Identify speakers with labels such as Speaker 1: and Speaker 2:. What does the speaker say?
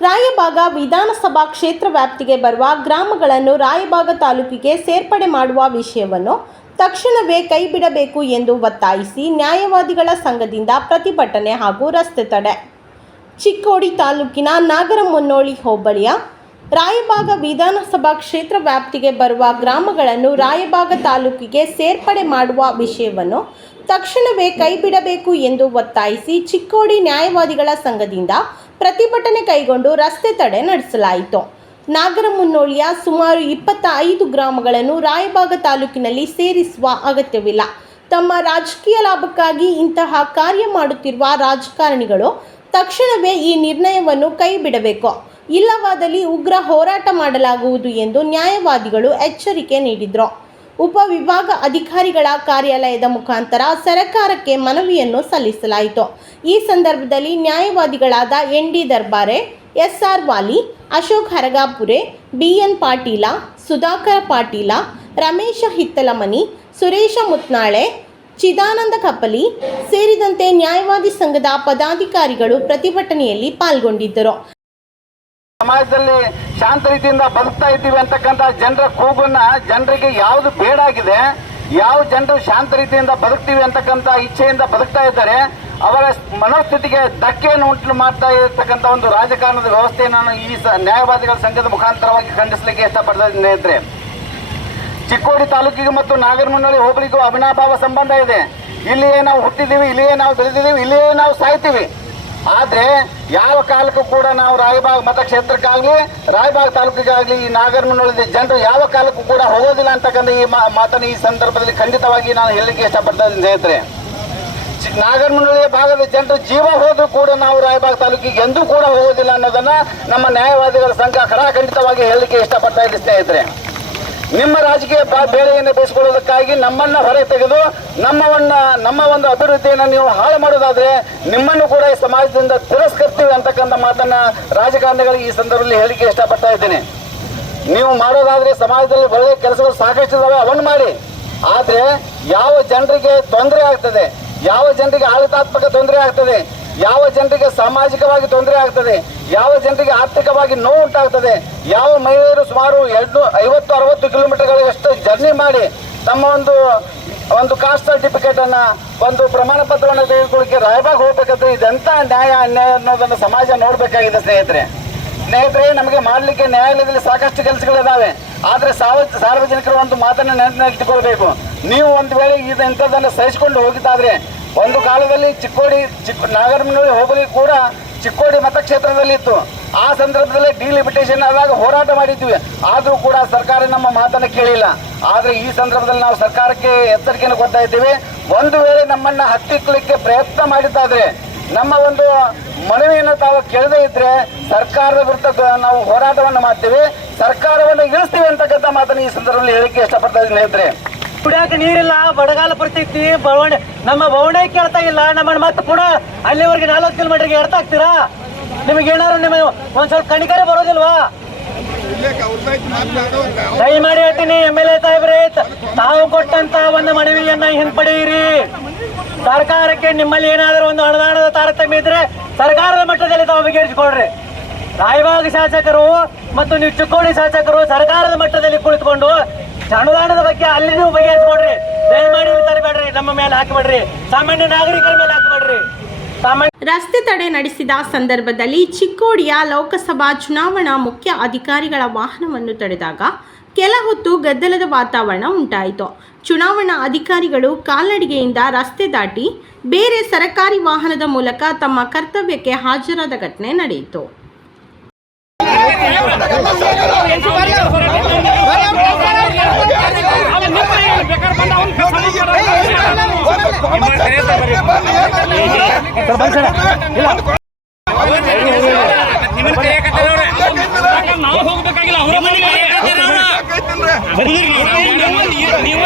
Speaker 1: ರಾಯಬಾಗ ವಿಧಾನಸಭಾ ಕ್ಷೇತ್ರ ವ್ಯಾಪ್ತಿಗೆ ಬರುವ ಗ್ರಾಮಗಳನ್ನು ರಾಯಬಾಗ ತಾಲೂಕಿಗೆ ಸೇರ್ಪಡೆ ಮಾಡುವ ವಿಷಯವನ್ನು ತಕ್ಷಣವೇ ಕೈಬಿಡಬೇಕು ಎಂದು ಒತ್ತಾಯಿಸಿ ನ್ಯಾಯವಾದಿಗಳ ಸಂಘದಿಂದ ಪ್ರತಿಭಟನೆ ಹಾಗೂ ರಸ್ತೆ ತಡೆ. ಚಿಕ್ಕೋಡಿ ತಾಲೂಕಿನ ನಾಗರಮೊನ್ನೋಳಿ ಹೋಬಳಿಯ ರಾಯಬಾಗ ವಿಧಾನಸಭಾ ಕ್ಷೇತ್ರ ವ್ಯಾಪ್ತಿಗೆ ಬರುವ ಗ್ರಾಮಗಳನ್ನು ರಾಯಬಾಗ ತಾಲೂಕಿಗೆ ಸೇರ್ಪಡೆ ಮಾಡುವ ವಿಷಯವನ್ನು ತಕ್ಷಣವೇ ಕೈಬಿಡಬೇಕು ಎಂದು ಒತ್ತಾಯಿಸಿ ಚಿಕ್ಕೋಡಿ ನ್ಯಾಯವಾದಿಗಳ ಸಂಘದಿಂದ ಪ್ರತಿಭಟನೆ ಕೈಗೊಂಡು ರಸ್ತೆ ತಡೆ ನಡೆಸಲಾಯಿತು. ನಾಗರಮುನ್ನೋಳಿಯ ಸುಮಾರು ಇಪ್ಪತ್ತ ಐದು ಗ್ರಾಮಗಳನ್ನು ರಾಯಬಾಗ ತಾಲೂಕಿನಲ್ಲಿ ಸೇರಿಸುವ ಅಗತ್ಯವಿಲ್ಲ. ತಮ್ಮ ರಾಜಕೀಯ ಲಾಭಕ್ಕಾಗಿ ಇಂತಹ ಕಾರ್ಯ ಮಾಡುತ್ತಿರುವ ರಾಜಕಾರಣಿಗಳು ತಕ್ಷಣವೇ ಈ ನಿರ್ಣಯವನ್ನು ಕೈಬಿಡಬೇಕು. ಇಲ್ಲವಾದಲ್ಲಿ ಉಗ್ರ ಹೋರಾಟ ಮಾಡಲಾಗುವುದು ಎಂದು ನ್ಯಾಯವಾದಿಗಳು ಎಚ್ಚರಿಕೆ ನೀಡಿದರು. ಉಪವಿಭಾಗ ಅಧಿಕಾರಿಗಳ ಕಾರ್ಯಾಲಯದ ಮುಖಾಂತರ ಸರ್ಕಾರಕ್ಕೆ ಮನವಿಯನ್ನು ಸಲ್ಲಿಸಲಾಯಿತು. ಈ ಸಂದರ್ಭದಲ್ಲಿ ನ್ಯಾಯವಾದಿಗಳಾದ N D Darbare S R Wali, Ashok Haragapure B N Patil, Sudhakar Patil, Ramesha Hittalamani, Suresha Mutnale, Chidananda Kapali ಸೇರಿದಂತೆ ನ್ಯಾಯವಾದಿ ಸಂಘದ ಪದಾಧಿಕಾರಿಗಳು ಪ್ರತಿಭಟನೆಯಲ್ಲಿ ಪಾಲ್ಗೊಂಡಿದ್ದರು.
Speaker 2: ಸಮಾಜದಲ್ಲಿ ಶಾಂತ ರೀತಿಯಿಂದ ಬದುಕ್ತಾ ಇದ್ದೀವಿ ಅಂತಕ್ಕಂಥ ಜನರ ಕೂಗನ್ನ ಜನರಿಗೆ ಯಾವುದು ಬೇಡಾಗಿದೆ, ಯಾವ ಜನರು ಶಾಂತ ರೀತಿಯಿಂದ ಬದುಕ್ತೀವಿ ಅಂತಕ್ಕಂಥ ಇಚ್ಛೆಯಿಂದ ಬದುಕ್ತಾ ಇದ್ದಾರೆ, ಅವರ ಮನೋಸ್ಥಿತಿಗೆ ಧಕ್ಕೆಯನ್ನು ಉಂಟು ಮಾಡ್ತಾ ಇರತಕ್ಕಂಥ ಒಂದು ರಾಜಕಾರಣದ ವ್ಯವಸ್ಥೆಯನ್ನು ನಾನು ಈ ನ್ಯಾಯವಾದಿಗಳ ಸಂಘದ ಮುಖಾಂತರವಾಗಿ ಖಂಡಿಸಲಿಕ್ಕೆ ಇಷ್ಟಪಡ್ತಾ ಸ್ನೇಹಿತರೆ. ಚಿಕ್ಕೋಡಿ ತಾಲೂಕಿಗೆ ಮತ್ತು ನಾಗರಮುನ್ನಳ್ಳಿ ಹೋಬಳಿಗೂ ಅವಿನಾಭಾವ ಸಂಬಂಧ ಇದೆ. ಇಲ್ಲಿಯೇ ನಾವು ಹುಟ್ಟಿದ್ದೀವಿ, ಇಲ್ಲಿಯೇ ನಾವು ಬೆಳೆದಿದ್ದೀವಿ, ಇಲ್ಲಿಯೇ ನಾವು ಸಾಯ್ತೀವಿ. ಆದ್ರೆ ಯಾವ ಕಾಲಕ್ಕೂ ಕೂಡ ನಾವು ರಾಯಬಾಗ್ ಮತಕ್ಷೇತ್ರಕ್ಕಾಗ್ಲಿ, ರಾಯಬಾಗ್ ತಾಲೂಕಿಗಾಗ್ಲಿ ಈ ನಾಗರ್ಮನೊಳಗೆ ಜನರು ಯಾವ ಕಾಲಕ್ಕೂ ಕೂಡ ಹೋಗೋದಿಲ್ಲ ಅಂತಕ್ಕಂಥ ಈ ಮಾತನ್ನು ಈ ಸಂದರ್ಭದಲ್ಲಿ ಖಂಡಿತವಾಗಿ ನಾನು ಹೇಳಲಿಕ್ಕೆ ಇಷ್ಟಪಡ್ತಾ ಸ್ನೇಹಿತರೆ. ನಾಗರಮುನ್ನಳ್ಳಿಯ ಭಾಗದ ಜನರು ಜೀವ ಹೋದ್ರೂ ಕೂಡ ನಾವು ರಾಯಬಾಗ್ ತಾಲೂಕಿಗೆ ಎಂದೂ ಕೂಡ ಹೋಗೋದಿಲ್ಲ ಅನ್ನೋದನ್ನ ನಮ್ಮ ನ್ಯಾಯವಾದಿಗಳ ಸಂಘ ಖಡಾಖಂಡಿತವಾಗಿ ಹೇಳಲಿಕ್ಕೆ ಇಷ್ಟಪಡ್ತಾ ಇದ್ದೀನಿ ಸ್ನೇಹಿತರೆ. ನಿಮ್ಮ ರಾಜಕೀಯ ಬೇಳೆಯನ್ನು ಬೇಯಿಸಿಕೊಳ್ಳೋದಕ್ಕಾಗಿ ನಮ್ಮನ್ನ ಹೊರಗೆ ತೆಗೆದು ನಮ್ಮವನ್ನ, ನಮ್ಮ ಒಂದು ಅಭಿವೃದ್ಧಿಯನ್ನು ನೀವು ಹಾಳು ಮಾಡೋದಾದ್ರೆ ನಿಮ್ಮನ್ನು ಕೂಡ ಈ ಸಮಾಜದಿಂದ ತಿರಸ್ಕರ್ತೀವಿ ಅಂತಕ್ಕಂಥ ಮಾತನ್ನ ರಾಜಕಾರಣಿಗಳಿಗೆ ಈ ಸಂದರ್ಭದಲ್ಲಿ ಹೇಳಿಕೆ ಇಷ್ಟಪಡ್ತಾ ಇದ್ದೇನೆ. ನೀವು ಮಾಡೋದಾದ್ರೆ ಸಮಾಜದಲ್ಲಿ ಒಳ್ಳೆ ಕೆಲಸಗಳು ಸಾಕಷ್ಟು ಇದಾವೆ, ಅವನ್ನು ಮಾಡಿ. ಆದ್ರೆ ಯಾವ ಜನರಿಗೆ ತೊಂದರೆ ಆಗ್ತದೆ, ಯಾವ ಜನರಿಗೆ ಆಡಳಿತಾತ್ಮಕ ತೊಂದರೆ ಆಗ್ತದೆ, ಯಾವ ಜನರಿಗೆ ಸಾಮಾಜಿಕವಾಗಿ ತೊಂದರೆ ಆಗ್ತದೆ ಯಾವ ಜನರಿಗೆ ಆರ್ಥಿಕವಾಗಿ ನೋವು ಉಂಟಾಗ್ತದೆ, ಯಾವ ಮಹಿಳೆಯರು ಸುಮಾರು ಎರಡು, ಐವತ್ತು, ಅರವತ್ತು ಕಿಲೋಮೀಟರ್ಗಳಷ್ಟು ಜರ್ನಿ ಮಾಡಿ ತಮ್ಮ ಒಂದು ಒಂದು ಕಾಸ್ಟ್ ಸರ್ಟಿಫಿಕೇಟ್ ಅನ್ನ, ಒಂದು ಪ್ರಮಾಣ ಪತ್ರವನ್ನು ತೆಗೆದುಕೊಳ್ಳಿಕ್ಕೆ ರಾಯಬಾಗ್ ಹೋಗ್ಬೇಕಂದ್ರೆ ಇದೆಂತ ನ್ಯಾಯ, ಅನ್ಯಾಯ ಅನ್ನೋದನ್ನು ಸಮಾಜ ನೋಡ್ಬೇಕಾಗಿದೆ ಸ್ನೇಹಿತರೆ. ಸ್ನೇಹಿತರೆ, ನಮಗೆ ಮಾಡಲಿಕ್ಕೆ ನ್ಯಾಯಾಲಯದಲ್ಲಿ ಸಾಕಷ್ಟು ಕೆಲಸಗಳಿದಾವೆ. ಆದರೆ ಸಾರ್ವ ಸಾರ್ವಜನಿಕರು ಒಂದು ಮಾತನ್ನು ನೆನಪಿನಲ್ಲಿಟ್ಟುಕೊಳ್ಬೇಕು. ನೀವು ಒಂದು ವೇಳೆ ಇದು ಇಂಥದ್ದನ್ನು ಸಹಿಸಿಕೊಂಡು ಹೋಗಿದ್ದಾದ್ರೆ, ಒಂದು ಕಾಲದಲ್ಲಿ ಚಿಕ್ಕೋಡಿ ಚಿಕ್ಕ ನಾಗರಮನಹಳ್ಳಿ ಹೋಬಳಿ ಕೂಡ ಚಿಕ್ಕೋಡಿ ಮತಕ್ಷೇತ್ರದಲ್ಲಿತ್ತು. ಆ ಸಂದರ್ಭದಲ್ಲಿ ಡಿಲಿಮಿಟೇಷನ್ ಆದಾಗ ಹೋರಾಟ ಮಾಡಿದ್ವಿ. ಆದರೂ ಕೂಡ ಸರ್ಕಾರ ನಮ್ಮ ಮಾತನ್ನು ಕೇಳಿಲ್ಲ. ಆದರೆ ಈ ಸಂದರ್ಭದಲ್ಲಿ ನಾವು ಸರ್ಕಾರಕ್ಕೆ ಎಚ್ಚರಿಕೆಯನ್ನು ಕೊಡ್ತಾ ಇದ್ದೀವಿ. ಒಂದು ವೇಳೆ ನಮ್ಮನ್ನ ಹತ್ತಿಕ್ಕಲಿಕ್ಕೆ ಪ್ರಯತ್ನ ಮಾಡಿದ್ದಾದ್ರೆ, ನಮ್ಮ ಒಂದು ಮನವಿಯನ್ನು ತಾವು ಕೇಳದೇ ಇದ್ರೆ ಸರ್ಕಾರದ ವಿರುದ್ಧ ನಾವು ಹೋರಾಟವನ್ನು ಮಾಡ್ತೀವಿ. ಸರ್ಕಾರವನ್ನು ಇಳಿಸ್ತೀವಿ ಅಂತಕ್ಕಂಥ ಮಾತನ್ನು ಈ ಸಂದರ್ಭದಲ್ಲಿ ಹೇಳಿಕೆ ಇಷ್ಟಪಡ್ತಾ ಇದ್ದೀನಿ
Speaker 3: ಕುಡಿಯಾಕ ನೀರಿಲ್ಲ, ಬಡಗಾಲ ಪರಿಸ್ಥಿತಿ, ಬವಣೆ. ನಮ್ಮ ಬವಣೆ ಕೇಳ್ತಾ ಇಲ್ಲ, ನಮ್ಮನ್ನ ಮತ್ತೆ ಪುನಃ ಅಲ್ಲಿವರೆಗೆ ನಾಲ್ಕು ಕಿಲೋಮೀಟರ್ಗೆ ಎಡ್ತಾಕ್ತೀರಾ ನಿಮಗೆ ಏನಾದ್ರು ನಿಮ್ಮ ಒಂದ್ ಸ್ವಲ್ಪ ಕಣಿಕರೆ ಬರೋದಿಲ್ವಾ? ದಯಮಾಡಿ ಹೇಳ್ತೀನಿ, ಎಂ ಎಲ್ ಎ ಸಾಹೇಬ್ರೆ, ತಾವು ಕೊಟ್ಟಂತ ಒಂದು ಮನವಿಯನ್ನ ಹಿಂಪಡೆಯಿರಿ. ಸರ್ಕಾರಕ್ಕೆ ನಿಮ್ಮಲ್ಲಿ ಏನಾದರೂ ಒಂದು ಅನುದಾನದ ತಾರತಮ್ಯ ಇದ್ರೆ ಸರ್ಕಾರದ ಮಟ್ಟದಲ್ಲಿ ತಾವು ಬಗೆಹರಿಸಿಕೊಡ್ರಿ ರಾಯಬಾಗ ಶಾಸಕರು ಮತ್ತು ನೀವು ಚಿಕ್ಕೋಡಿ ಶಾಸಕರು ಸರ್ಕಾರದ ಮಟ್ಟದಲ್ಲಿ ಕುಳಿತುಕೊಂಡು ಅನುದಾನದ ಬಗ್ಗೆ ಅಲ್ಲಿ ನೀವು ಬಗೆಹರಿಸಿಕೊಡ್ರಿ. ದಯಮಾಡಿ ತರಬೇಡ್ರಿ ನಮ್ಮ ಮೇಲೆ ಹಾಕಿಬಿಡ್ರಿ. ಸಾಮಾನ್ಯ ನಾಗರಿಕರ ಮೇಲೆ ಹಾಕಿಬಿಡ್ರಿ.
Speaker 1: ರಸ್ತೆ ತಡೆ ನಡೆಸಿದ ಸಂದರ್ಭದಲ್ಲಿ ಚಿಕ್ಕೋಡಿಯ ಲೋಕಸಭಾ ಚುನಾವಣಾ ಮುಖ್ಯ ಅಧಿಕಾರಿಗಳ ವಾಹನವನ್ನು ತಡೆದಾಗ ಕೆಲ ಹೊತ್ತು ಗದ್ದಲದ ವಾತಾವರಣ ಉಂಟಾಯಿತು. ಚುನಾವಣಾ ಅಧಿಕಾರಿಗಳು ಕಾಲ್ನಡಿಗೆಯಿಂದ ರಸ್ತೆ ದಾಟಿ ಬೇರೆ ಸರಕಾರಿ ವಾಹನದ ಮೂಲಕ ತಮ್ಮ ಕರ್ತವ್ಯಕ್ಕೆ ಹಾಜರಾದ ಘಟನೆ ನಡೆಯಿತು. ನಾವು ಹೋಗ್ಬೇಕಾಗಿಲ್ಲ ಅವರ? ಮನೆಗೆ ನೀವು